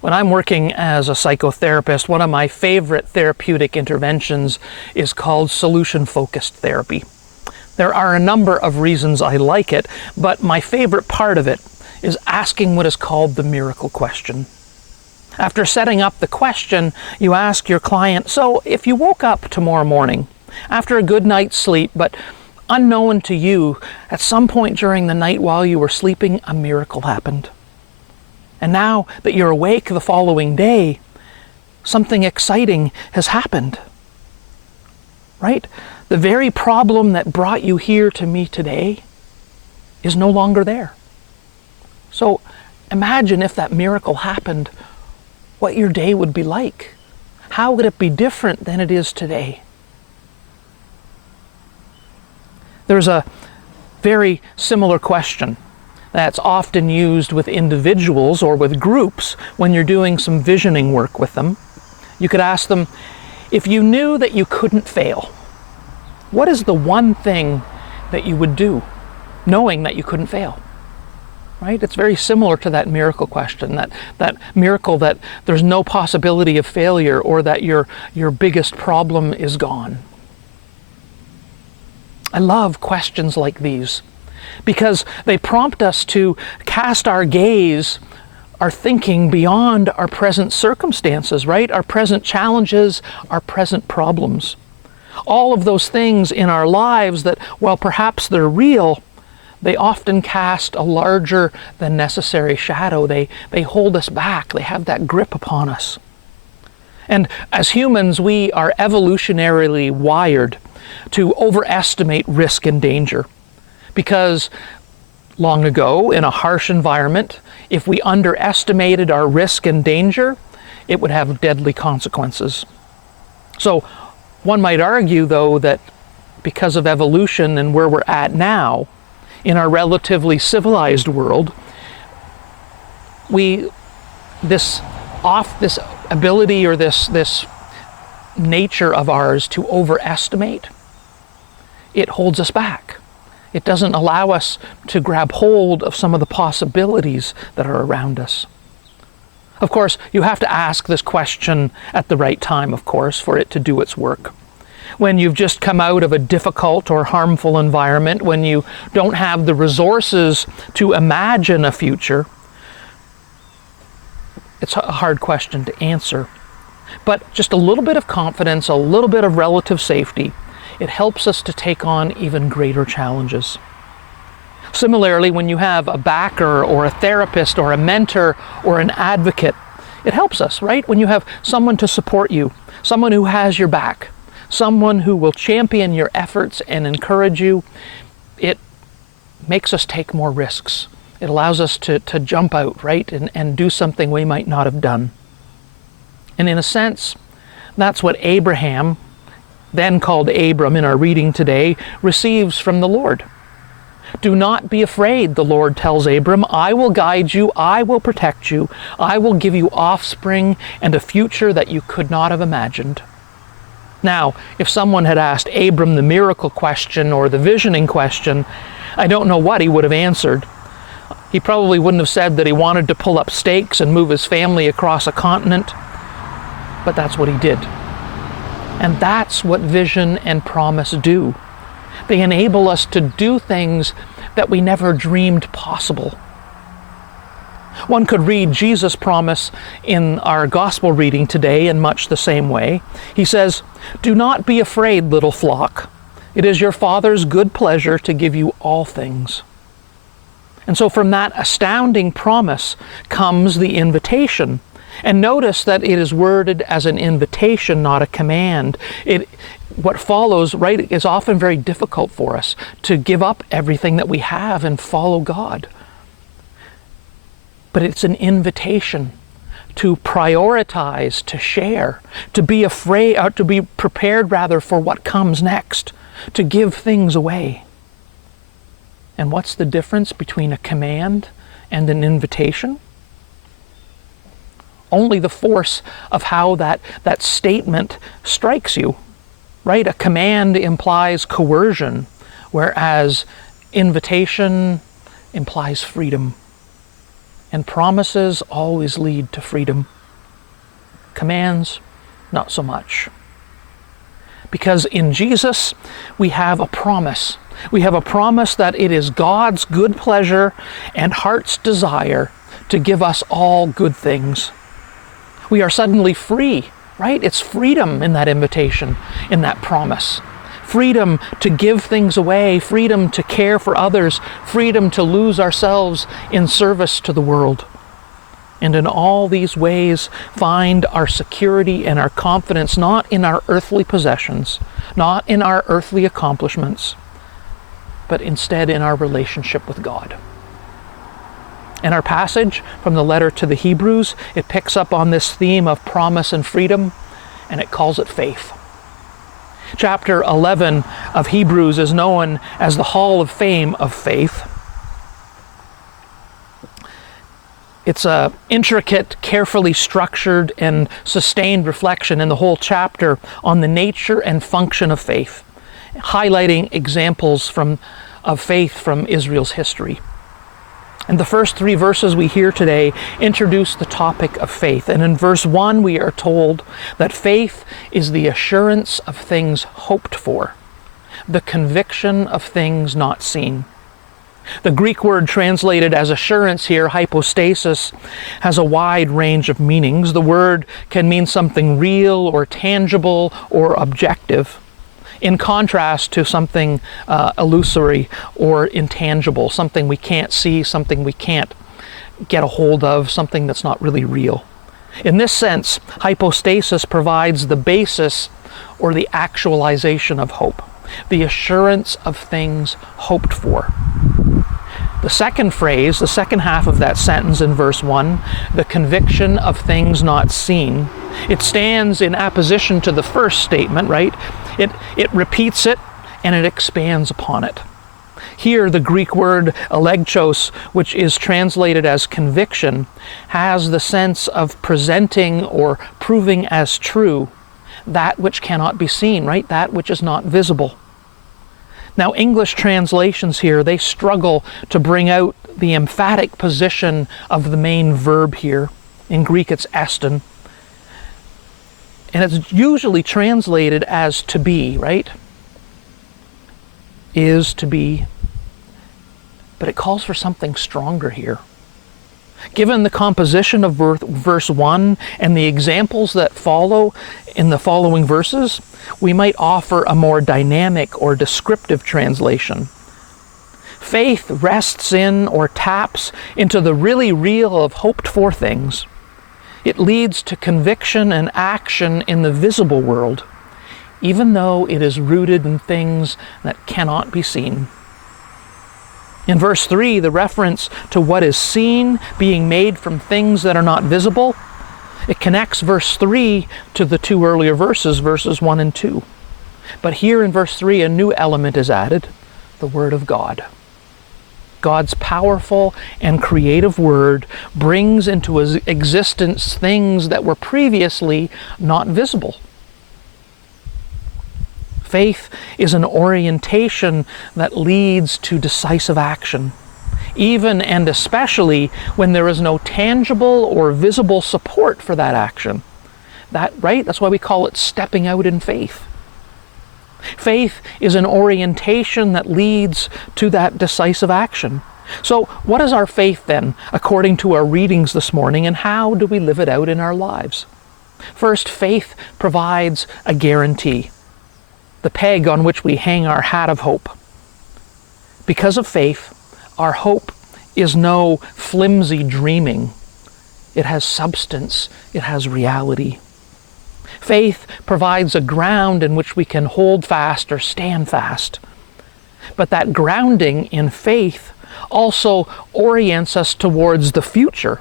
When I'm working as a psychotherapist, one of my favorite therapeutic interventions is called solution-focused therapy. There are a number of reasons I like it, but my favorite part of it is asking what is called the miracle question. After setting up the question, you ask your client, so if you woke up tomorrow morning after a good night's sleep, but unknown to you, at some point during the night while you were sleeping, a miracle happened. And now that you're awake the following day, something exciting has happened. Right? The very problem that brought you here to me today is no longer there. So imagine if that miracle happened, what your day would be like. How would it be different than it is today? There's a very similar question that's often used with individuals or with groups when you're doing some visioning work with them. You could ask them, if you knew that you couldn't fail, what is the one thing that you would do, knowing that you couldn't fail? Right? It's very similar to that miracle question, that miracle that there's no possibility of failure or that your biggest problem is gone. I love questions like these because they prompt us to cast our gaze, our thinking beyond our present circumstances, right? Our present challenges, our present problems. All of those things in our lives that, while perhaps they're real, they often cast a larger than necessary shadow. They hold us back. They have that grip upon us. And as humans, we are evolutionarily wired to overestimate risk and danger. Because long ago, in a harsh environment, if we underestimated our risk and danger, it would have deadly consequences. So one might argue, though, that because of evolution and where we're at now, in our relatively civilized world, this ability or this nature of ours to overestimate, it holds us back. It doesn't allow us to grab hold of some of the possibilities that are around us. Of course, you have to ask this question at the right time, of course, for it to do its work. When you've just come out of a difficult or harmful environment, when you don't have the resources to imagine a future, it's a hard question to answer. But just a little bit of confidence, a little bit of relative safety, it helps us to take on even greater challenges. Similarly, when you have a backer or a therapist or a mentor or an advocate, it helps us, right? When you have someone to support you, someone who has your back, someone who will champion your efforts and encourage you, it makes us take more risks. It allows us to jump out, right, and do something we might not have done. And in a sense, that's what Abraham, then called Abram in our reading today, receives from the Lord. Do not be afraid, the Lord tells Abram. I will guide you. I will protect you. I will give you offspring and a future that you could not have imagined. Now, if someone had asked Abram the miracle question or the visioning question, I don't know what he would have answered. He probably wouldn't have said that he wanted to pull up stakes and move his family across a continent, but that's what he did. And that's what vision and promise do. They enable us to do things that we never dreamed possible. One could read Jesus' promise in our gospel reading today in much the same way. He says, "Do not be afraid, little flock. It is your Father's good pleasure to give you all things." And so from that astounding promise comes the invitation. And notice that it is worded as an invitation, not a command. What follows, right, is often very difficult for us to give up everything that we have and follow God. But it's an invitation to prioritize, to share, to be afraid, or to be prepared rather for what comes next, to give things away. And what's the difference between a command and an invitation? Only the force of how that statement strikes you, right? A command implies coercion, whereas invitation implies freedom. And promises always lead to freedom. Commands, not so much. Because in Jesus, we have a promise. We have a promise that it is God's good pleasure and heart's desire to give us all good things. We are suddenly free, right? It's freedom in that invitation, in that promise. Freedom to give things away, freedom to care for others, freedom to lose ourselves in service to the world. And in all these ways, find our security and our confidence not in our earthly possessions, not in our earthly accomplishments, but instead in our relationship with God. In our passage from the letter to the Hebrews, it picks up on this theme of promise and freedom, and it calls it faith. Chapter 11 of Hebrews is known as the Hall of Fame of Faith. It's an intricate, carefully structured, and sustained reflection in the whole chapter on the nature and function of faith, highlighting examples of faith from Israel's history. And the first 3 verses we hear today introduce the topic of faith. And in verse 1, we are told that faith is the assurance of things hoped for, the conviction of things not seen. The Greek word translated as assurance here, hypostasis, has a wide range of meanings. The word can mean something real or tangible or objective, in contrast to something illusory or intangible, something we can't see, something we can't get a hold of, something that's not really real. In this sense, hypostasis provides the basis or the actualization of hope, the assurance of things hoped for. The second phrase, the second half of that sentence in verse 1, the conviction of things not seen, it stands in apposition to the first statement, right? It repeats it and it expands upon it. Here, the Greek word elegchos, which is translated as conviction, has the sense of presenting or proving as true that which cannot be seen, right? That which is not visible. Now, English translations here, they struggle to bring out the emphatic position of the main verb here. In Greek, it's eston. And it's usually translated as to be, right? Is to be. But it calls for something stronger here. Given the composition of verse 1 and the examples that follow in the following verses, we might offer a more dynamic or descriptive translation. Faith rests in or taps into the really real of hoped-for things. It leads to conviction and action in the visible world, even though it is rooted in things that cannot be seen. In verse 3, the reference to what is seen being made from things that are not visible, it connects verse 3 to the 2 earlier verses, verses 1 and 2. But here in verse 3, a new element is added, the Word of God. God's powerful and creative Word brings into existence things that were previously not visible. Faith is an orientation that leads to decisive action, even and especially when there is no tangible or visible support for that action. That's why we call it stepping out in faith. Faith is an orientation that leads to that decisive action. So what is our faith then, according to our readings this morning, and how do we live it out in our lives? First, faith provides a guarantee, the peg on which we hang our hat of hope. Because of faith, our hope is no flimsy dreaming. It has substance. It has reality. Faith provides a ground in which we can hold fast or stand fast. But that grounding in faith also orients us towards the future,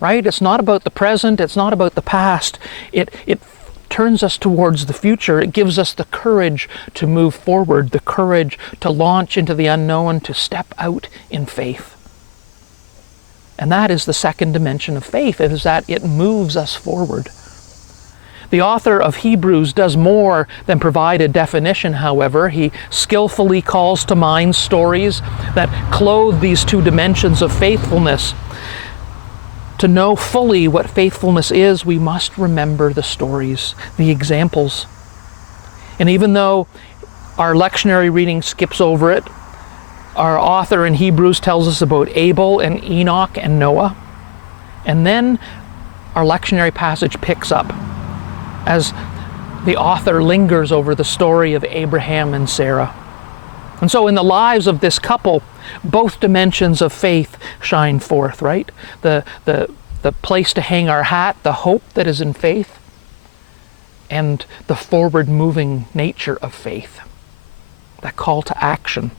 right? It's not about the present. It's not about the past. It turns us towards the future. It gives us the courage to move forward, the courage to launch into the unknown, to step out in faith. And that is the second dimension of faith, is that it moves us forward. The author of Hebrews does more than provide a definition, however. He skillfully calls to mind stories that clothe these 2 dimensions of faithfulness. To know fully what faithfulness is, we must remember the stories, the examples. And even though our lectionary reading skips over it, our author in Hebrews tells us about Abel and Enoch and Noah. And then our lectionary passage picks up as the author lingers over the story of Abraham and Sarah. And so in the lives of this couple, both dimensions of faith shine forth, right? The place to hang our hat, the hope that is in faith, and the forward-moving nature of faith, that call to action.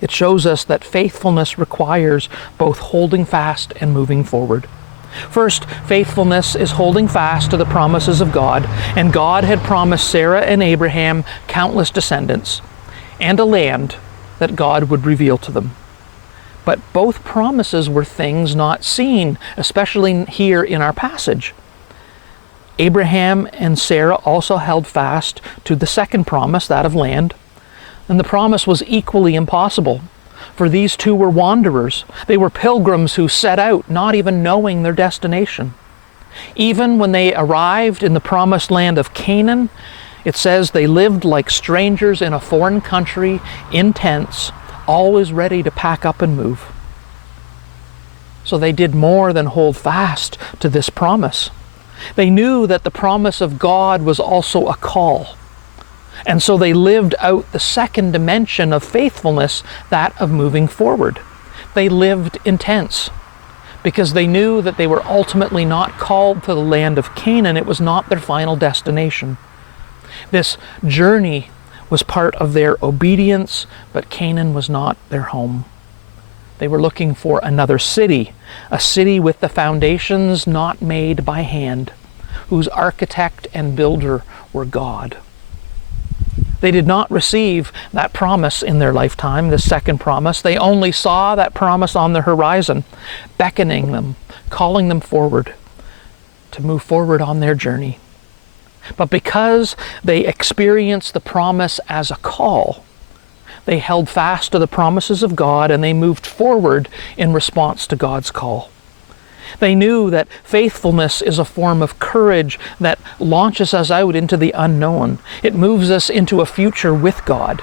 It shows us that faithfulness requires both holding fast and moving forward. First, faithfulness is holding fast to the promises of God, and God had promised Sarah and Abraham countless descendants and a land that God would reveal to them. But both promises were things not seen, especially here in our passage. Abraham and Sarah also held fast to the second promise, that of land, and the promise was equally impossible. For these two were wanderers. They were pilgrims who set out, not even knowing their destination. Even when they arrived in the promised land of Canaan, it says they lived like strangers in a foreign country, in tents, always ready to pack up and move. So they did more than hold fast to this promise. They knew that the promise of God was also a call. And so they lived out the second dimension of faithfulness, that of moving forward. They lived in tents because they knew that they were ultimately not called to the land of Canaan. It was not their final destination. This journey was part of their obedience, but Canaan was not their home. They were looking for another city, a city with the foundations not made by hand, whose architect and builder were God. They did not receive that promise in their lifetime, the second promise. They only saw that promise on the horizon, beckoning them, calling them forward to move forward on their journey. But because they experienced the promise as a call, they held fast to the promises of God and they moved forward in response to God's call. They knew that faithfulness is a form of courage that launches us out into the unknown. It moves us into a future with God,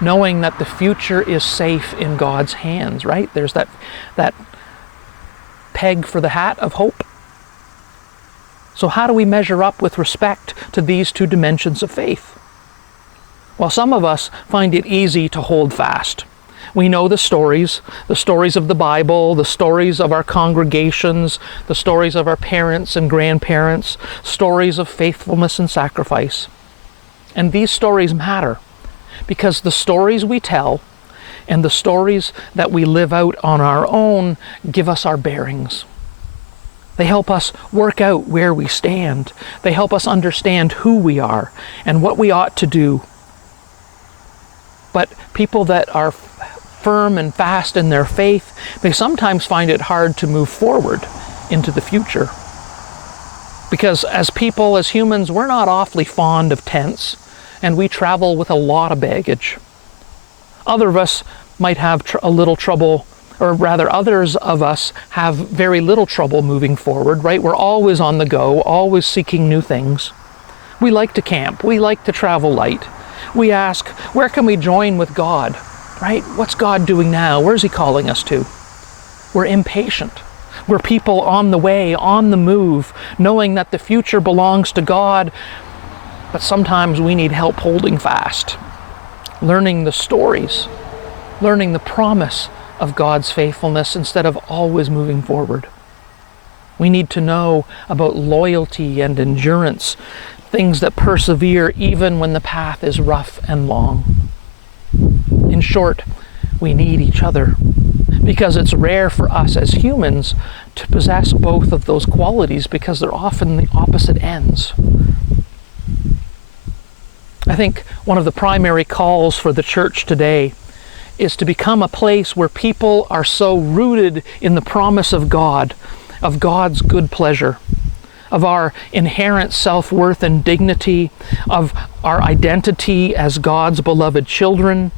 knowing that the future is safe in God's hands, right? There's that peg for the hat of hope. So how do we measure up with respect to these two dimensions of faith? Well, some of us find it easy to hold fast. We know the stories of the Bible, the stories of our congregations, the stories of our parents and grandparents, stories of faithfulness and sacrifice. And these stories matter because the stories we tell and the stories that we live out on our own give us our bearings. They help us work out where we stand. They help us understand who we are and what we ought to do. But people that are firm and fast in their faith, they sometimes find it hard to move forward into the future. Because as people, as humans, we're not awfully fond of tents, and we travel with a lot of baggage. Other of us might have a little trouble, or rather others of us have very little trouble moving forward, right? We're always on the go, always seeking new things. We like to camp, we like to travel light. We ask, where can we join with God? Right? What's God doing now? Where's He calling us to? We're impatient. We're people on the way, on the move, knowing that the future belongs to God, but sometimes we need help holding fast, learning the stories, learning the promise of God's faithfulness instead of always moving forward. We need to know about loyalty and endurance, things that persevere even when the path is rough and long. In short, we need each other because it's rare for us as humans to possess both of those qualities because they're often the opposite ends. I think one of the primary calls for the church today is to become a place where people are so rooted in the promise of God, of God's good pleasure, of our inherent self-worth and dignity, of our identity as God's beloved children,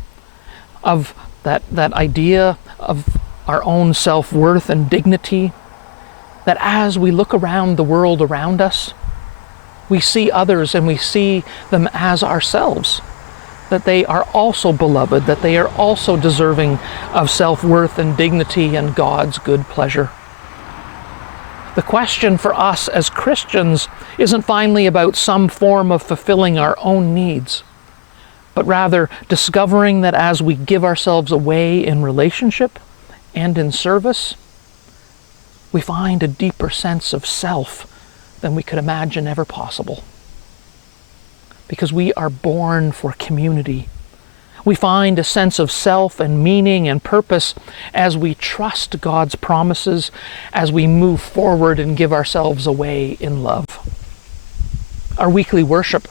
of that idea of our own self-worth and dignity, that as we look around the world around us, we see others and we see them as ourselves, that they are also beloved, that they are also deserving of self-worth and dignity and God's good pleasure. The question for us as Christians isn't finally about some form of fulfilling our own needs, but rather discovering that as we give ourselves away in relationship and in service, we find a deeper sense of self than we could imagine ever possible. Because we are born for community. We find a sense of self and meaning and purpose as we trust God's promises, as we move forward and give ourselves away in love. Our weekly worship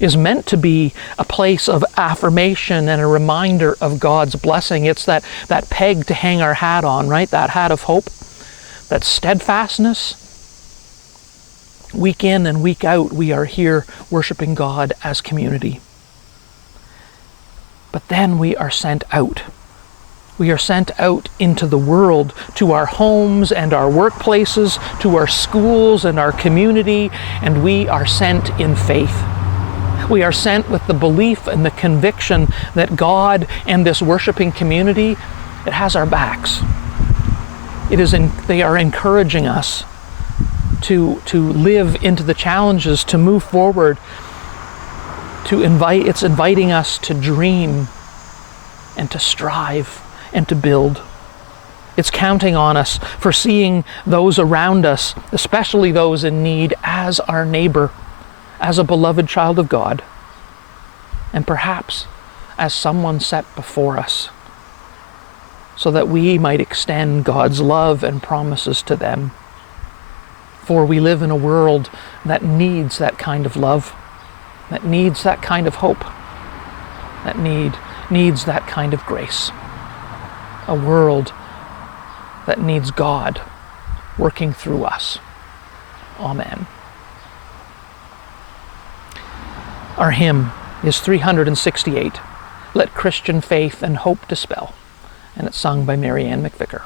is meant to be a place of affirmation and a reminder of God's blessing. It's that peg to hang our hat on, right? That hat of hope, that steadfastness. Week in and week out, we are here worshiping God as community. But then we are sent out. We are sent out into the world, to our homes and our workplaces, to our schools and our community, and we are sent in faith. We are sent with the belief and the conviction that God and this worshiping community, it has our backs. They are encouraging us to live into the challenges, to move forward, it's inviting us to dream and to strive and to build. It's counting on us for seeing those around us, especially those in need, as our neighbor, as a beloved child of God, and perhaps as someone set before us, so that we might extend God's love and promises to them. For we live in a world that needs that kind of love, that needs that kind of hope, that needs that kind of grace. A world that needs God working through us. Amen. Our hymn is 368, Let Christian Faith and Hope Dispel, and it's sung by Mary Ann McVicker.